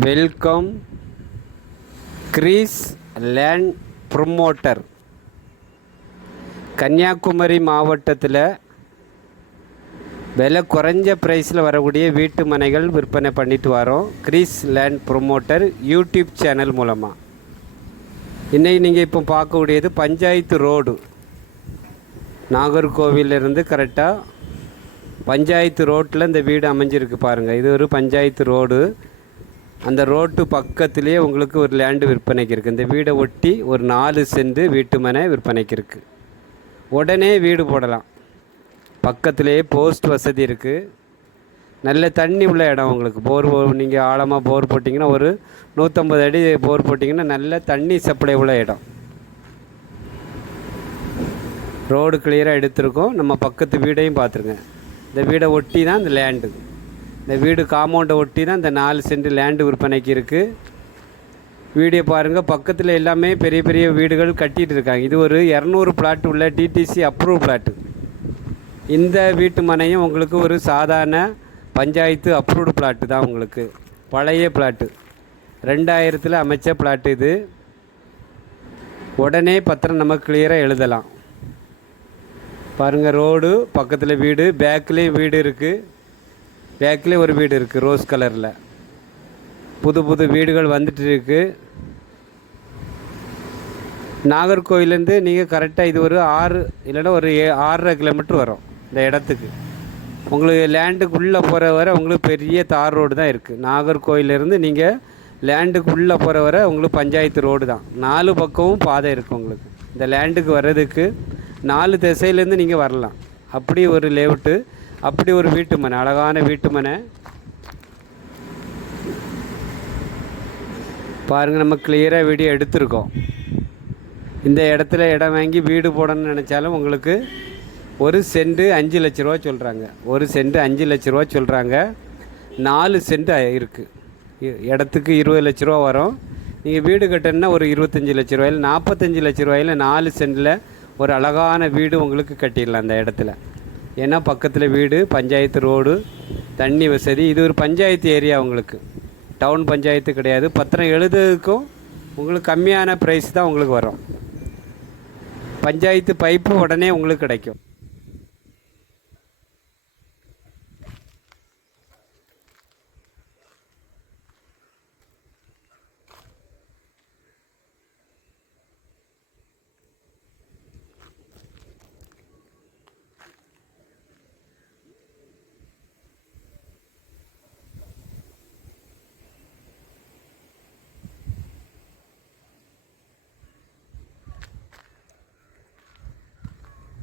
Welcome Grace land promoter. Kanyakumari மாவட்டத்தில் விலை குறைஞ்ச ப்ரைஸில் வரக்கூடிய வீட்டு மனைகள் விற்பனை பண்ணிட்டு வரோம். Grace land promoter YouTube channel மூலமாக இன்றைக்கி நீங்கள் இப்போ பார்க்கக்கூடியது பஞ்சாயத்து ரோடு. நாகர்கோவிலிருந்து கரெக்டாக பஞ்சாயத்து ரோட்டில் இந்த வீடு அமைஞ்சிருக்கு பாருங்கள் இது ஒரு பஞ்சாயத்து ரோடு. அந்த ரோட்டு பக்கத்துலேயே உங்களுக்கு ஒரு லேண்டு விற்பனைக்கு இருக்குது இந்த வீடை ஒட்டி ஒரு நாலு சென்ட் வீட்டு மனை விற்பனைக்கு இருக்குது உடனே வீடு போடலாம். பக்கத்துலேயே போஸ்ட் வசதி இருக்குது நல்ல தண்ணி உள்ள இடம் உங்களுக்கு. போர் நீங்கள் ஆழமாக போர் போட்டிங்கன்னா ஒரு நூற்றம்பது அடி போர் போட்டிங்கன்னா நல்ல தண்ணி சப்ளை உள்ள இடம். ரோடு கிளியராக எடுத்திருக்கோம். நம்ம பக்கத்து வீடையும் பார்த்துருங்க. இந்த வீடை ஒட்டி தான் இந்த லேண்டு இந்த வீடு காம்பவுண்டை ஒட்டி தான் இந்த நாலு சென்ட் லேண்டு விற்பனைக்கு இருக்குது வீடியோ பாருங்கள் பக்கத்தில் எல்லாமே பெரிய பெரிய வீடுகள் கட்டிகிட்டு இருக்காங்க. இது ஒரு இரநூறு பிளாட் உள்ள டிடிசி அப்ரூவ் பிளாட்டு இந்த வீட்டு மனையும் உங்களுக்கு ஒரு சாதாரண பஞ்சாயத்து அப்ரூவ்டு பிளாட்டு தான் உங்களுக்கு. பழைய பிளாட்டு ரெண்டாயிரத்தில் அமைச்ச பிளாட்டு இது. உடனே பத்திரம் நம்ம கிளியராக எழுதலாம். பாருங்கள் ரோடு பக்கத்தில் வீடு பேக்லேயும் வீடு இருக்குது பேக்கில் ஒரு வீடு இருக்குது ரோஸ் கலரில் புது புது வீடுகள் வந்துட்டு இருக்கு. நாகர்கோவிலேருந்து நீங்கள் கரெக்டாக இது ஒரு ஆறு இல்லைன்னா ஒரு ஏ ஆறரை கிலோமீட்டர் வரும் இந்த இடத்துக்கு. உங்களுக்கு லேண்டுக்கு உள்ளே போகிற வரை உங்களுக்கு பெரிய தார் ரோடு தான் இருக்குது நாகர்கோவிலேருந்து நீங்கள் லேண்டுக்கு உள்ளே போகிற வரை உங்களுக்கு பஞ்சாயத்து ரோடு தான். நாலு பக்கமும் பாதை இருக்குது உங்களுக்கு. இந்த லேண்டுக்கு வர்றதுக்கு நாலு திசையிலேருந்து நீங்கள் வரலாம். அப்படி ஒரு லேவுட்டு அப்படி ஒரு வீட்டு மனை அழகான வீட்டு மனை பாருங்கள் நம்ம கிளியராக வீடியோ எடுத்திருக்கோம். இந்த இடத்துல இடம் வாங்கி வீடு போடணும்னு நினச்சாலும் உங்களுக்கு ஒரு சென்ட்டு அஞ்சு லட்ச ரூபா சொல்கிறாங்க ஒரு சென்ட் அஞ்சு லட்ச ரூபா சொல்கிறாங்க நாலு சென்ட் இருக்குது இடத்துக்கு இருபது லட்ச ரூபா வரும். நீங்கள் வீடு கட்டணுன்னா ஒரு இருபத்தஞ்சி லட்ச ரூபாயில் நாற்பத்தஞ்சு லட்ச ரூபாயில் நாலு சென்டில் ஒரு அழகான வீடு உங்களுக்கு கட்டிடலாம் அந்த இடத்துல. ஏன்னா பக்கத்தில் வீடு பஞ்சாயத்து ரோடு தண்ணி வசதி. இது ஒரு பஞ்சாயத்து ஏரியா உங்களுக்கு. டவுன் பஞ்சாயத்து கிடையாது. பத்திரம் எழுதுறதுக்கும் உங்களுக்கு கம்மியான ப்ரைஸ் தான் உங்களுக்கு வரும். பஞ்சாயத்து பைப்பு உடனே உங்களுக்கு கிடைக்கும்.